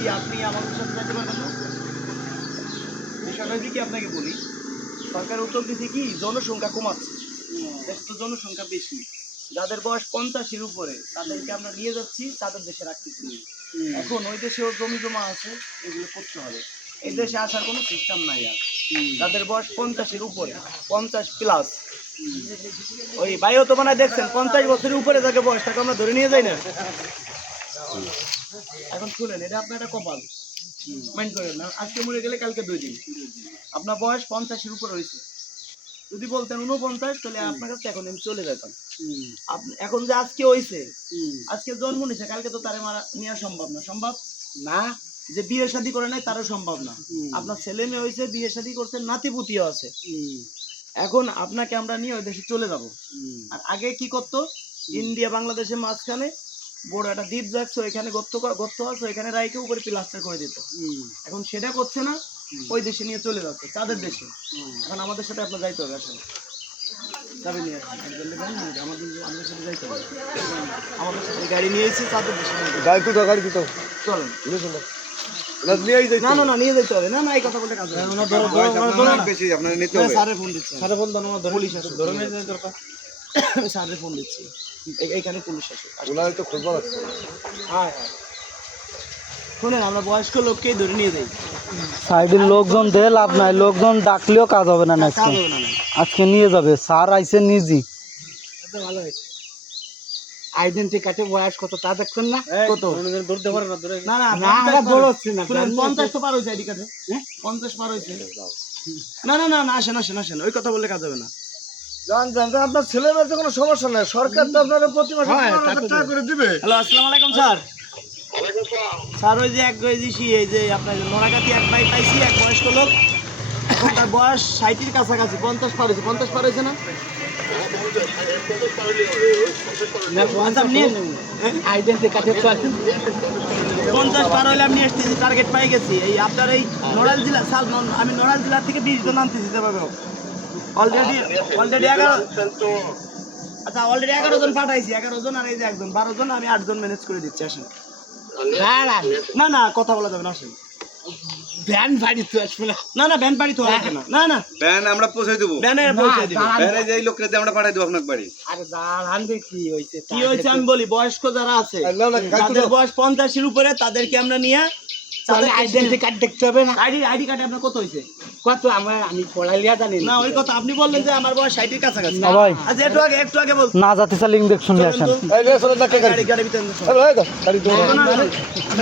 কি আপনি আমাদের সাথে যেতে পারবেন না? বিষয়টা হচ্ছে কি আপনাকে বলি, সরকার উদ্যোগ দিচ্ছে কি জনসংখ্যা কমাচ্ছে, দেশে তো জনসংখ্যা বেশি, যাদের বয়স 50-এর উপরে তাদেরকে আমরা নিয়ে যাচ্ছি, তাদের দেশে রাখতেছি। এখন ওই দেশেও জমি জমা আছে, এগুলো করতে হবে। এই দেশে আসার কোনো সিস্টেম নাই আর। যাদের বয়স 50-এর উপরে, 50+, ওই ভাইও তো মানে দেখছেন 50 বছরের উপরে যাকে বয়স তাকে আমরা ধরে নিয়ে যাই না। এখন শুনেন, এটা আপনার একটা কপাল, মাইন্ড করেন না। আজকে মরে গেলে কালকে 2 দিন। আপনার বয়স 50-এর উপরে হয়েছে, যদি বলতেন 49, তাহলে আপনার কাছে এখন আমি চলে যেতাম। এখন যে আজকে হয়েছে, আজকে জন্ম নিছে, কালকে তো তারে মারা নেওয়া সম্ভব না। সম্ভব না, যে বিয়ে শাদী করে নাই তারও সম্ভব না। আপনার ছেলে মেয়ে হয়েছে, বিয়ে শাদী করছে, নাতিপুতিও আছে। এখন আপনাকে আমরা নিয়ে ওই দেশে চলে যাব। আর আগে কি করতো, ইন্ডিয়া বাংলাদেশের মাঝখানে বড় একটা দ্বীপ যাচ্ছে, ওইখানে গর্ত আছে, ওইখানে রাইকে উপরে প্লাস্টার করে দিত। এখন সেটা করছে না, ওই দেশে নিয়ে চলে যাচ্ছে, তাদের দেশে। এখন আমাদের সাথে আপনার যাইতে হবে, আসলে যাবে নিয়ে আসেন, আমাদের সাথে যাইতে হবে। আমাদের সাথে গাড়ি নিয়েছি, তাদের দেশে গাড়ি তো চলেন। না না না, নিয়ে যেতে হবে। না না, এই কথা বলতে কাজ হবে না। স্যারের ফোন দিচ্ছে, স্যারের ফোন দাও, আমার পুলিশ আসে, ধরে নিয়ে যাওয়ার দরকার। স্যারের ফোন দিচ্ছি, এইখানে পুলিশ আসে, ওনারা তো খুঁজবা লাগছে। হ্যাঁ হ্যাঁ, শুনেন, আমরা বয়স্ক লোককেই ধরে নিয়ে যাই। সাইডের লোকজন দিয়ে লাভ নাই, লোকজন ডাকলেও কাজ হবে না। আজকে নিয়ে যাবে, স্যার আইসে নিজেই। ভালো হয়েছে। আইডেন্টি কার্ডে বয়স কত তা দেখছেন না? কত দৌড়তে পারে না? না না না, আমরা দৌড়াচ্ছি না। 50 তো পার হয়েছে আইডি কার্ডে। 50 পার হয়েছে। না না না না, আসেন আসেন আসেন, ওই কথা বললে কাজ হবে না। জান জান, আপনার ছেলে মেয়ের কোনো সমস্যা নাই, সরকার তো আপনার প্রতি মাসে টাকা করে দিবে। হ্যালো, আসসালামু আলাইকুম স্যার। স্যার, ওই যে এই যে আপনার নোরাগাতি এক ভাই পাইছি, এক বয়স্ক লোক, এখন তার বয়স 60-এর কাছাকাছি, 50 পার হয়েছে। 50 পার হয়েছে না? আইডেন্টি কার্ডে 50 পার হইলে আমি এসেছি, টার্গেট পাই গেছি। এই আপনার এই নোড়াল জেলা, আমি নোড়াল জেলা থেকে 20 জন আনতেছি যেভাবে অলরেডি 11। আচ্ছা, অলরেডি 11 জন পাঠাইছি, 11 জন, আর এই যে একজন, 12 জন, আমি 8 জন ম্যানেজ করে দিচ্ছি। আসেন। না না, কথা বলা যাবে না, আসেন। ভ্যান বাড়ি তো আসবে না। না না, ভ্যান বাড়ি তো আসবে না। না না, ভ্যান আমরা পৌঁছে দেব, ভ্যানে পৌঁছে দেব, ভ্যানে যেই লোকরে দিয়ে আমরা পাঠাই দেব আপনার বাড়ি। আরে দাঁড়ান, কি হইছে আমি বলি, বয়স্ক যারা আছে, যাদের বয়স 50-এর উপরে, তাদেরকে আমরা নিয়ে, তাদের আইডেন্টি কার্ড দেখতে হবে না? আইডি কার্ডে আপনার কত হইছে? কত? আমি পড়ালিয়া জানি না। ওই কথা আপনি বললেন যে আমার বয়স 60-এর কাছাকাছি। আচ্ছা, একটু আগে বল না জাতি লিঙ্ক দেখ শুনে আসেন। এই রে, চলো গাড়ি ভিতরে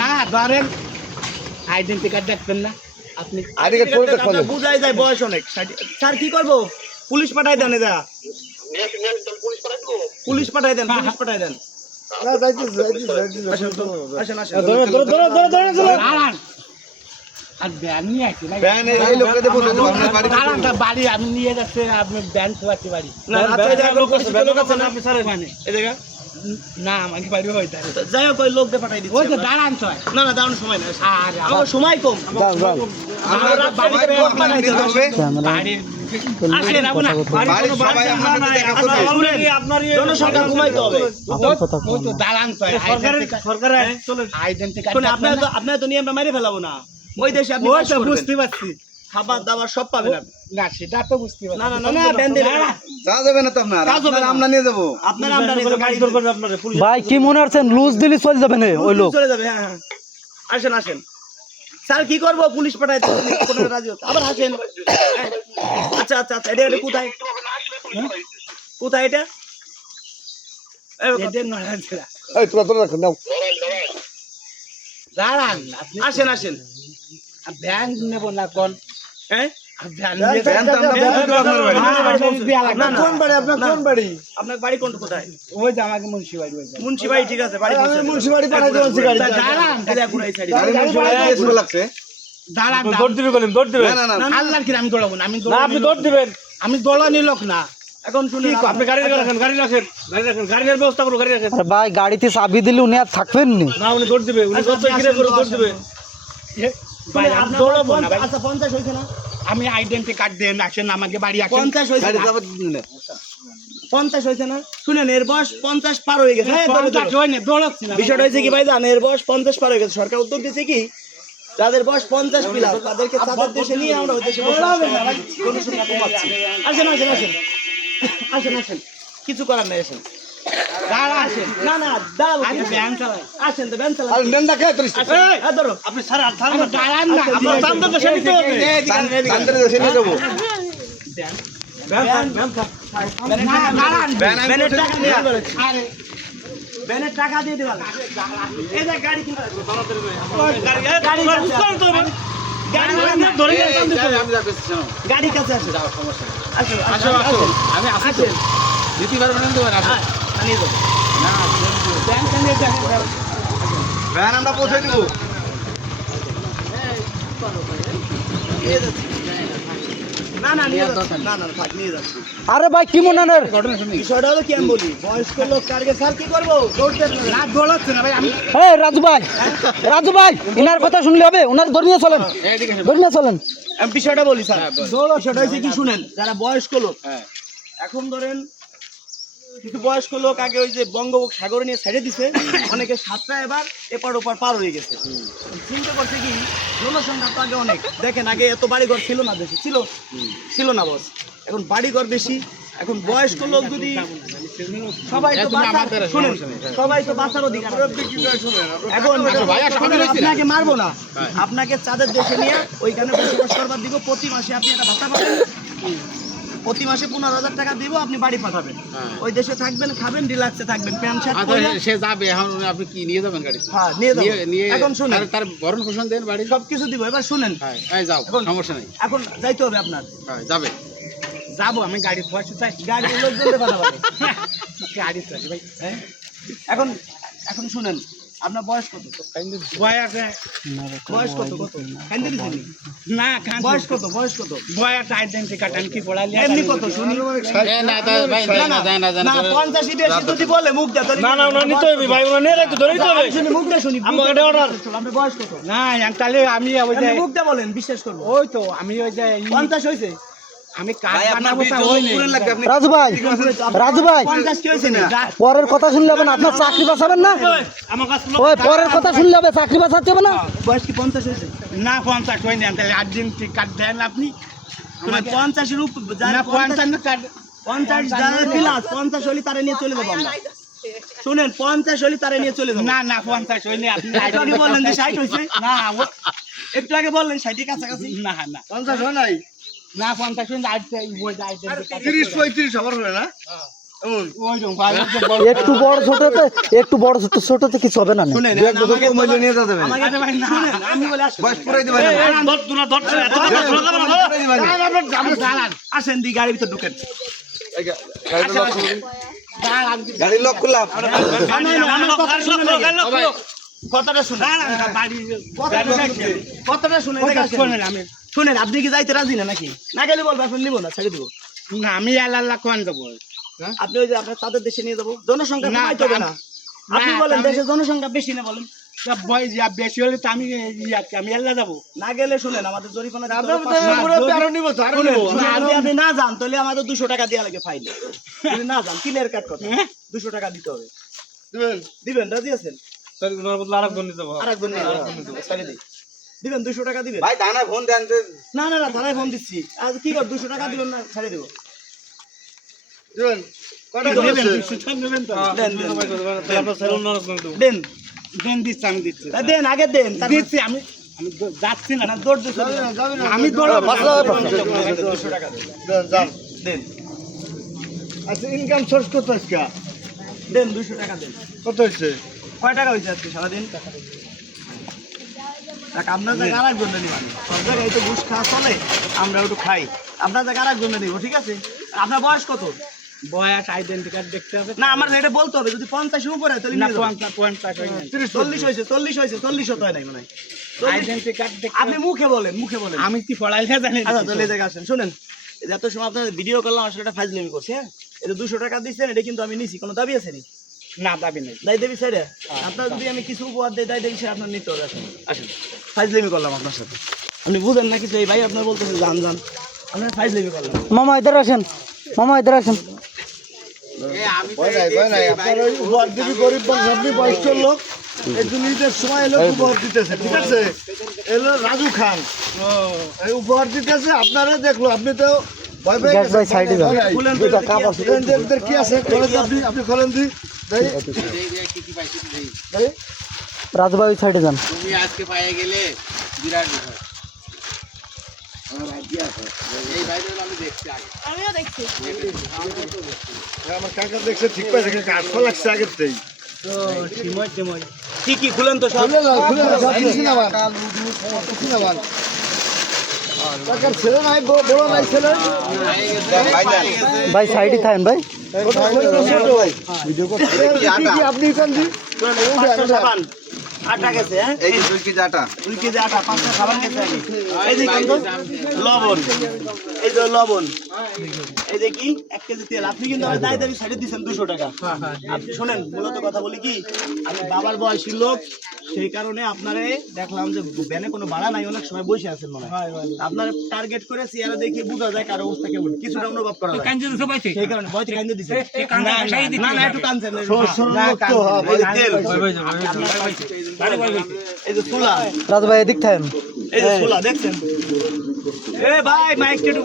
না ধরেন, আইডেন্টি কার্ড দেখবেন না আপনি? আইডি কার্ড বুঝাই যায় বয়স অনেক। স্যার কি করব? পুলিশ পাঠাই দেন, এদা পুলিশ পাঠাই দেন, পুলিশ পাঠাই দেন। না যাইতে আসেন আসেন, আর ব্যান নিয়ে আসি না, ব্যান এই লোকদের বলে দেব আপনার বাড়ি, কারণটা বাড়ি আমি নিয়ে যাচ্ছে, আপনি ব্যান থাকতে বাড়ি না। আচ্ছা, এই লোক আছে না আপনি স্যারের মানে এই জায়গা না, আমাকে বাড়ি হইতা যাই হোক, ওই লোকদের পাঠাই দিচ্ছি। ওই তো দাঁড়ান তো, না না, দাঁড়ানোর সময় না, আর আমার সময় কম। আমরা বাড়িতে পাঠাইতে হবে, বাড়ির আসেন না, বাড়ির সবাই আমাদের দেখা করবে, আপনার জনসংখ্যা কমাইতে হবে। ওই তো দাঁড়ান তো, সরকার চলে আইডেন্টি কার্ড আপনি তো নিয়ে আমরা মেরে ফেলাবো না। ওই দেশে আপনি বুঝতে পারছি, খাবার দাবার সব পাবেন আপনি। না সেটা তো বুঝতে পারছি। না না না, ব্যান দিলে যা যাবে না তো, আপনারা আমরা নিয়ে যাব, আপনারা আমরা নিয়ে যাব, গাড়ি দর করবে আপনারা। ভাই কি মনে হচ্ছে লুজ দিলি চলে যাবে না? ওই লোক চলে যাবে। হ্যাঁ হ্যাঁ, আসেন আসেন। স্যার কি করব? পুলিশ পাঠাইতে কোনো রাজি হচ্ছে, আবার আসেন। আচ্ছা আচ্ছা আচ্ছা, এটা কোথায় কোথায় এটা? এই তোরা রাখ নাও, দাঁড়ান, আসেন আসেন। ভ্যান নেব না কোন? হ্যাঁ, আপনার বাড়ি কোথায়? ওই যে আমাকে মুন্সিবাড়ি। মুন্সিবাড়ি, ঠিক আছে, বাড়ি মুন্সিবাড়ি পাঠাই দেব। দাঁড়ান, দৌড় দিবেন, দৌড় দিবেন। আল্লাহর কি আমি দৌড়াবো না? আপনি দৌড় দিবেন, আমি দৌড়ানি লোক না। এখন শুনুন, আপনি গাড়ি রাখেন, গাড়ির ব্যবস্থা করুন, গাড়ি রাখেন। ভাই গাড়িতে চাবি দিলে উনি আর থাকবেন না, উনি দৌড় দিবে, উনি দৌড় দিবে। আচ্ছা, 50 হয়েছে না? আমি আইডেন্টি কার্ড দিয়ে আসেন, আমাকে বাড়ি আসেন। 50 হয়েছে না? 50 হয়েছে না? শুনেন, এর বয়স 50 পার হয়ে গেছে। বিষয়টা হয়েছে কি ভাই জান, এর বয়স 50 পার হয়ে গেছে। সরকার উদ্যোগ দিয়েছে কি, যাদের বয়স 50 প্লাস তাদেরকে চাঁদের দেশে নিয়ে আমরা ওই দেশে জনসংখ্যা কমাচ্ছি। আসেন আসেন আসেন আসেন আসেন, কিছু করার নাই, আসেন আসেন। না না দাও আসেন তো ব্যান চালান। ধরো আপনি স্যার দাঁড়ান না, আমরা চাঁদের দেশে নিতে হবে। চাঁদের দেশে নিয়ে যাবো। ব্যানের টাকা দিয়ে দেওয়া এই যে গাড়ি কিনতে গাড়ি কাছে আসে আমি আসি, দিতে পারবেন না তোমার আসো। ভ্যান আমরা পৌঁছে দিব। না না নিয়ে যাচ্ছি, না না থাক নিয়ে যাচ্ছি। আরে ভাই কি মনে হয় বিষয়টা হলো কি আমি বলি, বয়স্ক লোক টার্গেট স্যার কি করবো, দৌড়তে না দৌড়াচ্ছে না ভাই, আমি এই রাজু ভাই ইনার কথা শুনলে হবে, ওনার ধরিয়ে চলেন, ধরিয়ে চলেন। আমি বিষয়টা বলি স্যার, বিষয়টা হচ্ছে কি শুনেন, যারা বয়স্ক লোক এখন ধরেন কিছু বয়স্ক লোক আগে ওই যে বঙ্গোপসাগর নিয়ে ছেড়ে দিছে, অনেকে সাতটা এবার এপার ওপার পার হয়ে গেছে। চিন্তা করছে কি জনসংখ্যা তো আগে অনেক, দেখেন আগে এত বাড়িঘর ছিল না, দেশে ছিল না বস, এখন বাড়িঘর বেশি। এখন বয়স্ক লোক যদি সবাই তো শুনেন, সবাই তো বাঁচার অধিকার আছে। এখন আপনাকে মারবো না, আপনাকে চাঁদের দেশে নিয়ে ওইখানে বসবাস করবার দিব, প্রতি মাসে আপনি একটা ভাতা পাবেন, প্রতি মাসে 15,000 টাকা দিব, আপনি বাড়ি পাঠাবেন, ওই দেশে থাকবেন, খাবেন, রিল্যাক্সে থাকবেন, প্যান্ট শার্ট পরে। সে যাবে, এখন আপনি কি নিয়ে যাবেন গাড়ি? হ্যাঁ নিয়ে যাবো। এখন শুনেন, তার ভরণ পোষণ দেন, বাড়ি সবকিছু দিব। এবার শুনেন, হ্যাঁ যাও, সমস্যা নেই, এখন যাইতে হবে আপনার, যাবে। যাবো, আমি গাড়ি বসে চাই, গাড়ি লোকজন পাঠাবেন, গাড়ি চাই ভাই। হ্যাঁ এখন এখন শুনেন, আপনার বয়স কত? বয়স কত কত কান্দে দিছেন? না বয়স কত? বয়স কত? বয়স আইডেন্টি কার্ড আমি কি পড়ালি এমনি কত শুনি? না ভাই, না 50 বেশি যদি বলে মুখ দা, না না ওনা নিতে হবে ভাই, ওনা নিয়ে রাখতে ধরেই তো হবে। শুনি মুখ দা, শুনি আমার এটা অর্ডার। আপনার বয়স কত? না তাহলে আমি ওই যে মুখ দা বলেন, বিশ্বাস করব। ওই তো আমি ওই যে 50 হইছে? আমি কাজ বানাবো তা ওই নেই। রাজু ভাই 50 কি হইছে না? পরের কথা শুনলে হবে না, আপনার চাকরি বাঁচাবেন না, আমার কাছে ওই পরের কথা শুনলে হবে, চাকরি বাঁচাতে হবে না। বয়স কি 50 হইছে? না 50 হই না, তাহলে আইডেন্টি কার্ড দেন আপনি। আমার 50 এর উপর না 50 কার্ড 50 যারা প্লাস 50 হলি তারে নিয়ে চলে যাব আমরা। শুনেন 50 হলি তারে নিয়ে চলে যাব। না না 50 হই না, আপনি একটু আগে বললেন যে 60 হইছে। না একটু আগে বললেন 60 এর কাছাকাছি। না না 50 হয় নাই, না 50 হই না, আইডেন্টি কার্ড 30-35 সবার হবে না? ওই রকম ভাই, একটু বড় ছোটতে কিছু হবে না। শুনেন মূল্য নিয়ে যেতে হবে। আমাকে আরে ভাই না, শুনেন, আমি বলে আসি। বয়স পুরাই দিবেন না। আসেন দি গাড়ির ভিতর ঢুকেন। গাড়ি লক করলাম। কথাটা শুনেন, কথাটা শুনেন, শুনেন আপনি কি যাইতে রাজি না নাকি? না গেলে বলবো আপনি নিব না, ছেড়ে দিব। না আমি আল্লাহ কোন দেবো। আপনি ওই যে আপনার তাদের দেশে নিয়ে যাবো, জনসংখ্যা না, কমাইতে হবে না। আপনি না, বলেন আমি- দেশের জনসংখ্যা বেশি না, বলেন। বয়স বেশি হলে তো আমি আল্লাহ যাবো। না গেলে শুনেন আমাদের জরিমানা দিতে হবে আপনার 500 শুনেন, যদি আপনি না যান তাহলে আমাদের 200 টাকা দেওয়া লাগে ফাইন। যদি না যান ক্লিয়ার কাট কথা, 200 টাকা দিতে হবে। দিবেন? রাজি আছেন? আরেকজন নিয়ে যাবো, ছেড়ে দিই। দিবেন 200 টাকা দিবেন? ভাই দানা ফোন দেন যে না না না থানায় ফোন দিচ্ছি। আজ কি কর 200 টাকা দিবেন না, ছেড়ে দেব। দিবেন। কটা দেবেন, করছে? 200 নেবেন তো? দেন দেন দেন দিচ্ছি, আমি দিচ্ছি। তা দেন, আগে দেন, তারপর দিচ্ছি আমি যাচ্ছি না। না দৌড় দিচ্ছি। আমি দৌড়াবো। 200 টাকা দেন, যান। দেন আচ্ছা ইনকাম সোর্স কত আজকে? দেন 200 টাকা দেন। কত হচ্ছে? কয় টাকা হয়েছে আজকে সারাদিন? টাকা আপনার জায়গা আর একজন নিব, সব জায়গায় তো ঘুষ খাওয়া চলে, আমরা একটু খাই। আপনার জায়গা আর একজন নিব, ঠিক আছে? আপনার বয়স কত? বয়স আইডেন্টি কার্ড দেখতে হবে। না আমার এটা বলতে হবে, যদি 50 এর উপরে হয় তাহলে না নিয়ে যাবো। 50 হই না। 40 হয়েছে, 40 হয়েছে, 40 তো হয় নাই মনে হয়। 40 আইডেন্টি কার্ড দেখতে আপনি মুখে বলেন, মুখে বলেন। আমি কি পড়াইলে জানি না। আচ্ছা তাহলে এই জায়গায় আসেন, শুনেন, এই যে এত সময় আপনাদের ভিডিও করলাম, আসলে এটা ফাজলামি করছি। হ্যাঁ, এটা 200 টাকা দিচ্ছেন, এটা কিন্তু আমি নিছি, কোনো দাবি আছে নি? না দাবি নেই। দায় দেবি স্যার, আপনার যদি আমি কিছু উপহার দিই, দায় দেবি স্যার আপনার নিতে হবে। আসেন আসেন, ফাজলামি করলাম আপনার সাথে, আপনি বুঝেন না কিছু। এই ভাই আপনার বলতেছে জান জান, আপনার ফাজলামি করলাম। মামা ইধার আসেন, মামা ইধার আসেন। ভয় নাই, আপনার ওই উপহার দিবি গরিব মানুষ, আপনি বয়স্ক লোক, একটু নিজের সময় এলো উপহার দিতেছে, ঠিক আছে? এলো রাজু খান এই উপহার দিতেছে আপনারা দেখলো আপনি তো ভয় পেয়ে গ্যাস ভাই গেছেন। সাইডে যান। খুলেন তো, দুইটা কি কাপ আছে? আছে এদের কি আছে খোলেন তো আপনি খোলেন দি দেই দেই রাজু ভাই সাইডে যান। তুমি আজকে পায়ে গেলে বিরাট ব্যাপার। এই ভাইদের আমি দেখছি আগে। আমিও দেখছি। আমার কাকা দেখছে ঠিক পাইছে কাকা 800 লাগছে আগের তেই কি কি খুলেন তো সব? খুলে দাও সব কিছু না বান কিছু না বান কাকার ছেলে নাই বড় নাই ছেলে ভাই সাইডে থাকেন ভাই। ভিডিও করতে কি আপনি কোন দি পাঁচটা সাবান, আটা গেছে, হ্যাঁ? এই যে 2 কেজি আটা। 2 কেজি আটা, 5টা সাবান গেছে আগে। এই দেখুন তো, লবণ, এই যে লবণ, এই যে কি 1 কেজি তেল। আপনি কিন্তু আমার দায় দাবি ছাড়িয়ে দিচ্ছেন 200 টাকা। আপনি শোনেন, মূলত কথা বলি কি, আমি বাবার বয়সী লোক, সেই কারণে আপনারে দেখলাম যে ব্যানে কোনো ভাড়া নাই, অনেক সময় বসে আছেন মনে হয়। আপনার টার্গেট করে চেয়ারে দেখে বোঝা যায় কারো অবস্থা কেমন, কিছুটা অনুভব করা যায়। সেই কারণে ভয়তে কান্দে দিছে। না না একটু কানছেন। এই যে তেল, এই যে তুলা, রাজু ভাই এদিক থাকেন। এই যে তুলা দেখছেন। এ ভাই মাইক একটু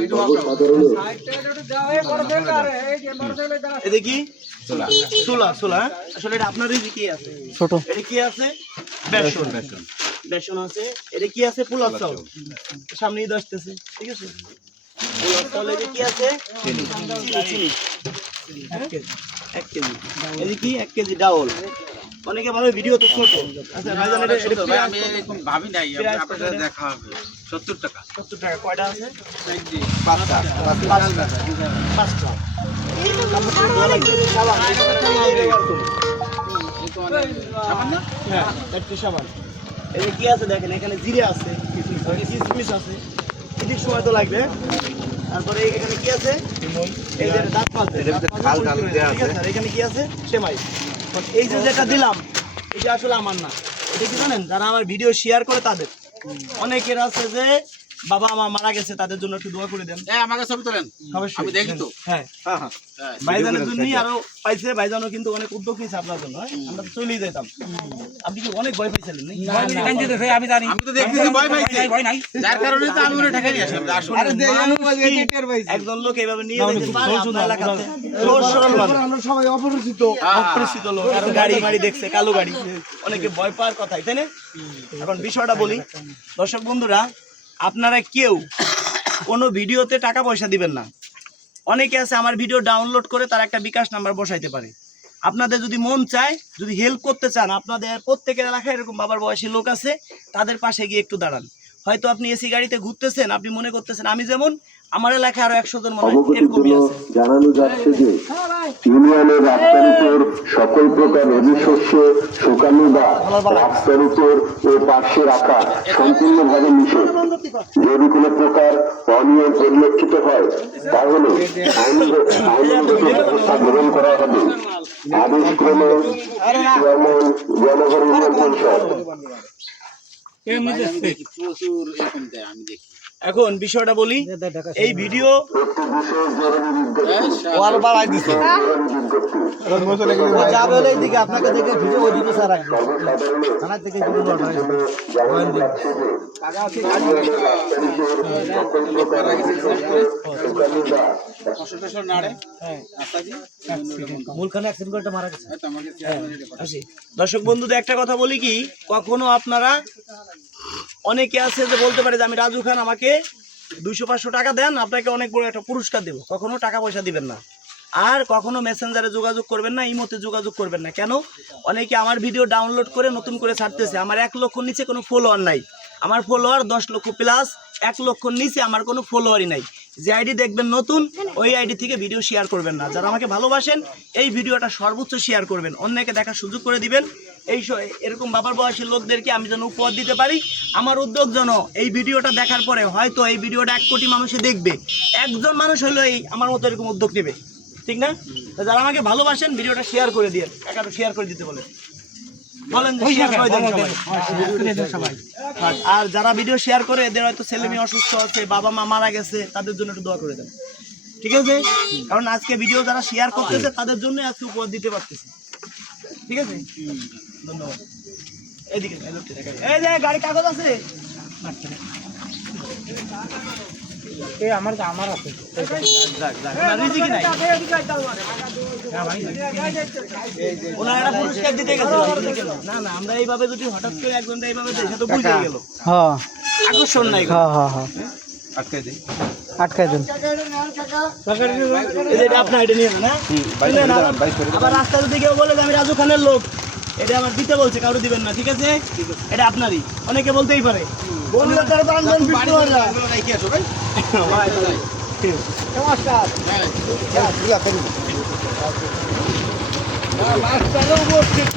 ভিডিও আপনার এই দেখি তুলা তুলা, হ্যাঁ? আসলে এটা আপনারই কি আছে? ছোট এটা কি আছে? বেসন, বেসন আছে। এটা কি আছে? পোলাও চাউল। সামনে ঈদ আসতেছে, ঠিক আছে? পোলাও চাউলে যে কি আছে? চিনি, চিনি। 1 কেজি। এই কি 1 কেজি ডাউল। অনেকে ভাবে ভিডিও তো ছোট। আচ্ছা ভাইজান এটা ভাই আমি এরকম ভাবি নাই, আপনার সাথে দেখা হবে 70 টাকা। 70 টাকা কয়টা আছে? 5টা। 5টা। হ্যাঁ, 4টে সাবান। এই যে কি আছে দেখেন, এখানে জিরে আছে, কিশমিশ আছে, এদিক সময় তো লাগবে। তারপরে এখানে কি আছে? এই যে দাঁত পাল্টে, ঠিক আছে? আর এখানে কি আছে? সেমাই। এই যে যেটা দিলাম, এটা আসলে আমার না। এটা কি জানেন, যারা আমার ভিডিও শেয়ার করে তাদের। অনেকের আছে যে বাবা আমার মারা গেছে, তাদের জন্য একটু দোয়া করে দেন। আমাকে ছবি তোলেন, অবশ্যই। আমি দেখি তো। হ্যাঁ, ভাইজানের জন্যই আরো পাইছে। ভাইজানও কিন্তু অনেক উদ্যোগ নিয়েছে আপনার জন্য, হ্যাঁ? আমরা তো চলেই যেতাম। আপনি কি অনেক ভয় পাইছিলেন নাকি? আমি তো দেখতেছি ভয় পাইছি, যার কারণে তো আমি ওরে ঢাকা নিয়ে আসলাম। একজন লোক এইভাবে নিয়ে যেতে পারে আপনার এলাকাতে? সহজ সরল মানুষ। আমরা সবাই অপরিচিত অপরিচিত লোক, আর গাড়ি মাড়ি দেখছে, কালো গাড়ি, অনেকে ভয় পাওয়ার কথাই, তাই না? এখন বিষয়টা বলি, দর্শক বন্ধুরা, আপনারা কেউ কোনো ভিডিওতে টাকা পয়সা দিবেন না। অনেকে আছে আমার ভিডিও ডাউনলোড করে তার একটা বিকাশ নাম্বার বসাইতে পারে। আপনাদের যদি মন চায়, যদি হেল্প করতে চান, আপনাদের প্রত্যেকের এলাকায় এরকম বাবার বয়সী লোক আছে, তাদের পাশে গিয়ে একটু দাঁড়ান। হয়তো আপনি এসি গাড়িতে ঘুরতেছেন, আপনি মনে করতেছেন আমি যেমন, আমার এলাকায় আরো 100 জন মনে হয় এরকমই আছে। জানানো যাচ্ছে যে ইউনিয়নের রাস্তার উপর সকল প্রকার রবি শস্য শুকানো বা রাস্তার উপর ও পার্শ্বে রাখা সম্পূর্ণভাবে নিষেধ। যদি কোনো প্রকার অনিয়ম পরিলক্ষিত হয় তাহলে আইনগত ব্যবস্থা গ্রহণ করা হবে। আদেশ ক্রমে চেয়ারম্যান জনগণ পরিষদ। প্রচুর এরকম দেয়, আমি দেখি। এখন বিষয়টা বলি, এই ভিডিও আপনাকে দেখে ভিডিও ওইদিকে স্যার থানা থেকে ফসল নাড়ে, রাস্তা দিয়ে মূলখানে অ্যাক্সিডেন্ট করে মারা গেছে। আসি। দর্শক বন্ধুদের একটা কথা বলি কি, কখনো আপনারা, অনেকে আছে যে বলতে পারে যে আমি রাজু খান, আমাকে 200-500 টাকা দেন, আপনাকে অনেক বড় একটা পুরস্কার দেবো। কখনো টাকা পয়সা দিবেন না, আর কখনো মেসেঞ্জারে যোগাযোগ করবেন না, ইমোতে যোগাযোগ করবেন না। কেন? অনেকে আমার ভিডিও ডাউনলোড করে নতুন করে ছাড়তেছে, আমার 1 লক্ষর নিচে কোনো ফলোয়ার নাই। আমার ফলোয়ার 10 লক্ষ প্লাস, 1 লক্ষর নিচে আমার কোনো ফলোয়ারই নাই। যে আইডি দেখবেন নতুন, ওই আইডি থেকে ভিডিও শেয়ার করবেন না। যারা আমাকে ভালোবাসেন, এই ভিডিওটা সর্বোচ্চ শেয়ার করবেন, অন্যকে দেখার সুযোগ করে দিবেন। এরকম বাবার বয়সী লোকদেরকে আমি যেন উপহার দিতে পারি। আমার উদ্যোগ যেন এই ভিডিওটা দেখার পরে, হয়তো এই ভিডিওটা 1 কোটি মানুষে দেখবে, একজন মানুষ হলেও এই আমার মতো এরকম উদ্যোগ নেবে, ঠিক না? তো যারা আমাকে ভালোবাসেন, ভিডিওটা শেয়ার করে দিয়ে, একাটা শেয়ার করে দিতে বলেন, বলেন যে শেয়ার করে দেন সবাই। আর যারা ভিডিও শেয়ার করে, এদের হয়তো ছেলে মেয়ে অসুস্থ আছে, বাবা মা মারা গেছে, তাদের জন্য একটু দোয়া করে দেন, ঠিক আছে? কারণ আজকে ভিডিও যারা শেয়ার করতেছে, তাদের জন্য আজকে উপহার দিতে পারতেছি, ঠিক আছে? ধন্যবাদ। এইদিকে এই যে গাড়ি কাগজ আছে আমার আছে ওনার রিজিকই নাই ওনার একটা পুরস্কার দিতে গেছিল না না আমরা এইভাবে যদি হঠাৎ করে একজন এইভাবে দেখে তো বুঝে গেল হ্যাঁ আকর্ষণ নাই হ্যাঁ হ্যাঁ হ্যাঁ আটকাই দিই আটকাই দেন এই যে এটা আপনার এটা নিয়ে না আবার রাস্তায় যদি কেউ বলে যে আমি রাজু খানের লোক এটা আমার দিতে বলছে কাউকে দিবেন না ঠিক আছে এটা আপনারই অনেকে বলতেই পারে বললে তার বান্ধব বিষ্ণু রাজা কি আছো ভাই নমস্কার মাস্টারও উপস্থিত